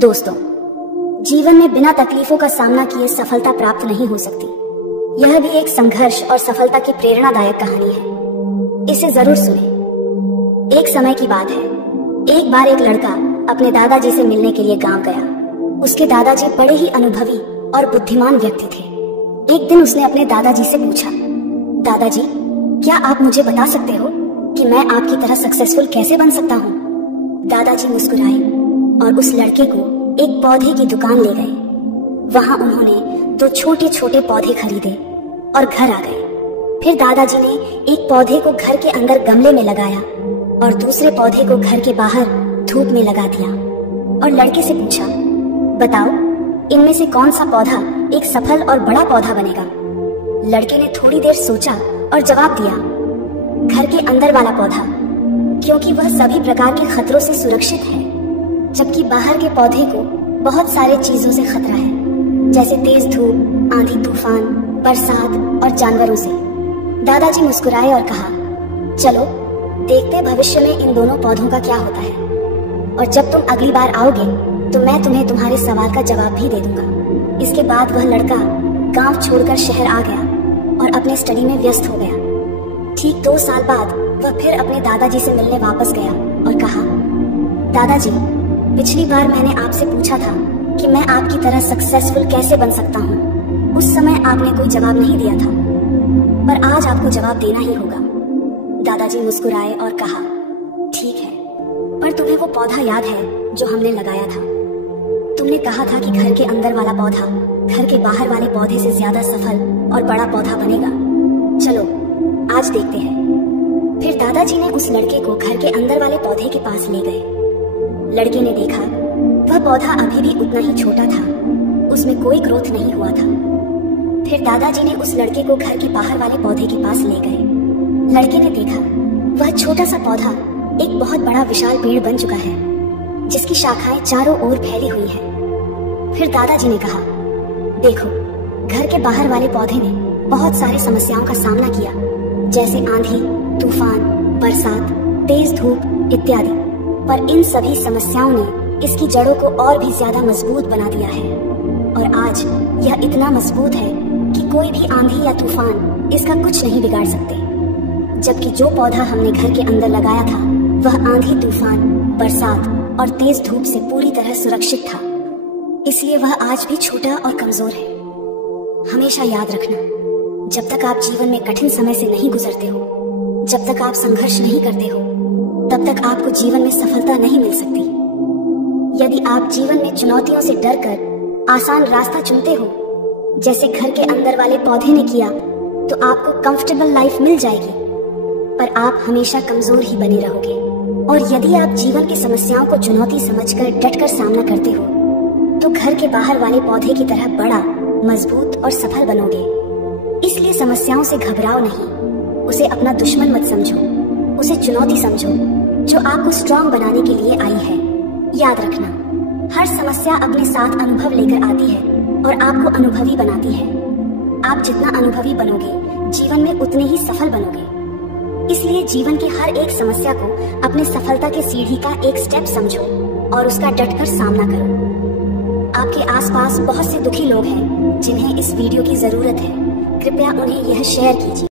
दोस्तों, जीवन में बिना तकलीफों का सामना किए सफलता प्राप्त नहीं हो सकती। यह भी एक संघर्ष और सफलता की प्रेरणादायक कहानी है। इसे जरूर सुने। एक समय की बात है, एक बार एक लड़का अपने दादाजी से मिलने के लिए गांव गया। उसके दादाजी बड़े ही अनुभवी और बुद्धिमान व्यक्ति थे। एक दिन उसने अपने दादाजी से पूछा, दादाजी, क्या आप मुझे बता सकते हो कि मैं आपकी तरह सक्सेसफुल कैसे बन सकता हूँ? दादाजी मुस्कुराए और उस लड़के को एक पौधे की दुकान ले गए। वहां उन्होंने 2 छोटे छोटे पौधे खरीदे और घर आ गए। फिर दादाजी ने एक पौधे को घर के अंदर गमले में लगाया और दूसरे पौधे को घर के बाहर धूप में लगा दिया और लड़के से पूछा, बताओ, इनमें से कौन सा पौधा एक सफल और बड़ा पौधा बनेगा? लड़के ने थोड़ी देर सोचा और जवाब दिया, घर के अंदर वाला पौधा, क्योंकि वह सभी प्रकार के खतरों से सुरक्षित है, जबकि बाहर के पौधे को बहुत सारे चीजों से खतरा है, जैसे तेज धूप, आंधी तूफान, बरसात और जानवरों से। दादाजी मुस्कुराए और कहा, चलो देखते भविष्य में इन दोनों पौधों का क्या होता है, और जब तुम अगली बार आओगे तो मैं तुम्हें तुम्हारे सवाल का जवाब भी दे दूंगा। इसके बाद वह लड़का गांव छोड़कर शहर आ गया और अपने स्टडी में व्यस्त हो गया। ठीक 2 साल बाद वह फिर अपने दादाजी से मिलने वापस गया और कहा, दादाजी, पिछली बार मैंने आपसे पूछा था कि मैं आपकी तरह सक्सेसफुल कैसे बन सकता हूँ। उस समय आपने कोई जवाब नहीं दिया था, पर आज आपको जवाब देना ही होगा। दादाजी मुस्कुराए और कहा, ठीक है, पर तुम्हें वो पौधा याद है जो हमने लगाया था? तुमने कहा था कि घर के अंदर वाला पौधा घर के बाहर वाले पौधे से ज्यादा सफल और बड़ा पौधा बनेगा। चलो आज देखते हैं। फिर दादाजी ने उस लड़के को घर के अंदर वाले पौधे के पास ले गए। लड़के ने देखा वह पौधा अभी भी उतना ही छोटा था, उसमें कोई ग्रोथ नहीं हुआ था। फिर दादाजी ने उस लड़के को घर के बाहर वाले पौधे के पास ले गए। लड़के ने देखा वह छोटा सा पौधा एक बहुत बड़ा विशाल पेड़ बन चुका है, जिसकी शाखाएं चारों ओर फैली हुई हैं। फिर दादाजी ने कहा, देखो, घर के बाहर वाले पौधे ने बहुत सारी समस्याओं का सामना किया, जैसे आंधी, तूफान, बरसात, तेज धूप इत्यादि, पर इन सभी समस्याओं ने इसकी जड़ों को और भी ज्यादा मजबूत बना दिया है, और आज यह इतना मजबूत है कि कोई भी आंधी या तूफान इसका कुछ नहीं बिगाड़ सकते। जबकि जो पौधा हमने घर के अंदर लगाया था वह आंधी, तूफान, बरसात और तेज धूप से पूरी तरह सुरक्षित था, इसलिए वह आज भी छोटा और कमजोर है। हमेशा याद रखना, जब तक आप जीवन में कठिन समय से नहीं गुजरते हो, जब तक आप संघर्ष नहीं करते हो, तब तक आपको जीवन में सफलता नहीं मिल सकती। यदि आप जीवन में चुनौतियों से डरकर आसान रास्ता चुनते हो, जैसे घर के अंदर वाले पौधे ने किया, तो आपको कंफर्टेबल लाइफ मिल जाएगी, पर आप हमेशा कमजोर ही बने रहोगे। और यदि आप जीवन की समस्याओं को चुनौती समझकर डटकर सामना करते हो, तो घर के बाहर वाले पौधे की तरह बड़ा, मजबूत और सफल बनोगे। इसलिए समस्याओं से घबराओ नहीं, उसे अपना दुश्मन मत समझो, उसे चुनौती समझो जो आपको स्ट्रांग बनाने के लिए आई है। याद रखना, हर समस्या अपने साथ अनुभव लेकर आती है और आपको अनुभवी बनाती है। आप जितना अनुभवी बनोगे, जीवन में उतने ही सफल बनोगे। इसलिए जीवन की हर एक समस्या को अपने सफलता के सीढ़ी का एक स्टेप समझो और उसका डटकर सामना करो। आपके आसपास बहुत से दुखी लोग हैं जिन्हें इस वीडियो की जरूरत है। कृपया उन्हें यह शेयर कीजिए।